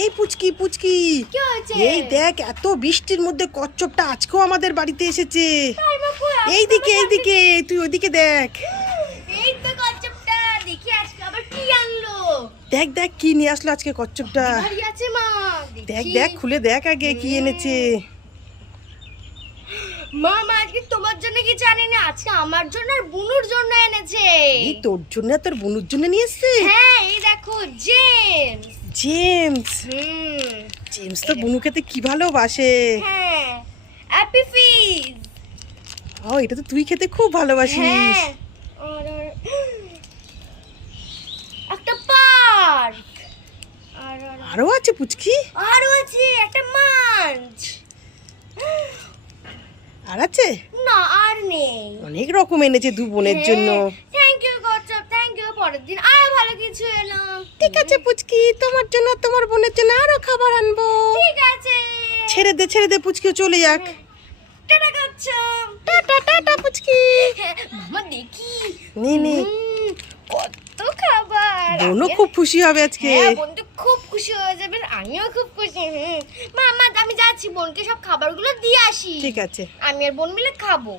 এই পুচকি পুচকি, কি হয়েছে? এই দেখ এত বৃষ্টির মধ্যে কচ্ছপটা আজকেও আমাদের বাড়িতে এসেছে। তাই মা, কই? এইদিকে এইদিকে, তুই ওইদিকে দেখ। এই তো কচ্ছপটা, দেখি আজকে আবার কি আনলো। দেখ দেখ কি নিয়ে আসলো আজকে কচ্ছপটা। ভারী আছে মা, দেখ দেখি। দেখ খুলে দেখ আগে কি এনেছে। মা, মা আজকে তোমার জন্য কিছু আনেনি, আজকে আমার জন্য আর বুনুর জন্য এনেছে। এই তোর জন্য আর তোর বোনের জন্য নিয়ে এসছে। হ্যাঁ, এই দেখো জেমস। জেমস, হুম, জেমস তো বুনু খেতে কি ভালোবাসে। হ্যাঁ, অ্যাপি ফিজ। ও, এটা তো তুই খেতে খুব ভালোবাসিস। হ্যাঁ, আর একটা পার্ক। আরো আছে পুচকি? আরো আছে একটা মাছ। আর আছে? না, আর নেই। অনেক রকম এনেছে দু বোনের জন্য। থ্যাংক ইউ কচ্ছপ, থ্যাংক ইউ। পরের দিন আরো ভালো কিছু এলো। ঠিক আছে পুচকি, তোমার জন্য তোমার বোনের জন্য আরো খাবার আনবো। ঠিক আছে, ছেড়ে দে পুচকিও চলে যাক। টাটা কচ্ছপ। টাটা টাটা পুচকি। মামা দেখি। নে নে, কত খাবার। বোনও খুব খুশি হবে আজকে। হ্যাঁ, বোন তো খুব খুশি হয়ে যাবে, আমিও খুব খুশি। মামা, আমি যাচ্ছি বোনকে সব খাবারগুলো দিয়ে আসি। ঠিক আছে। আমি আর বোন মিলে খাবো।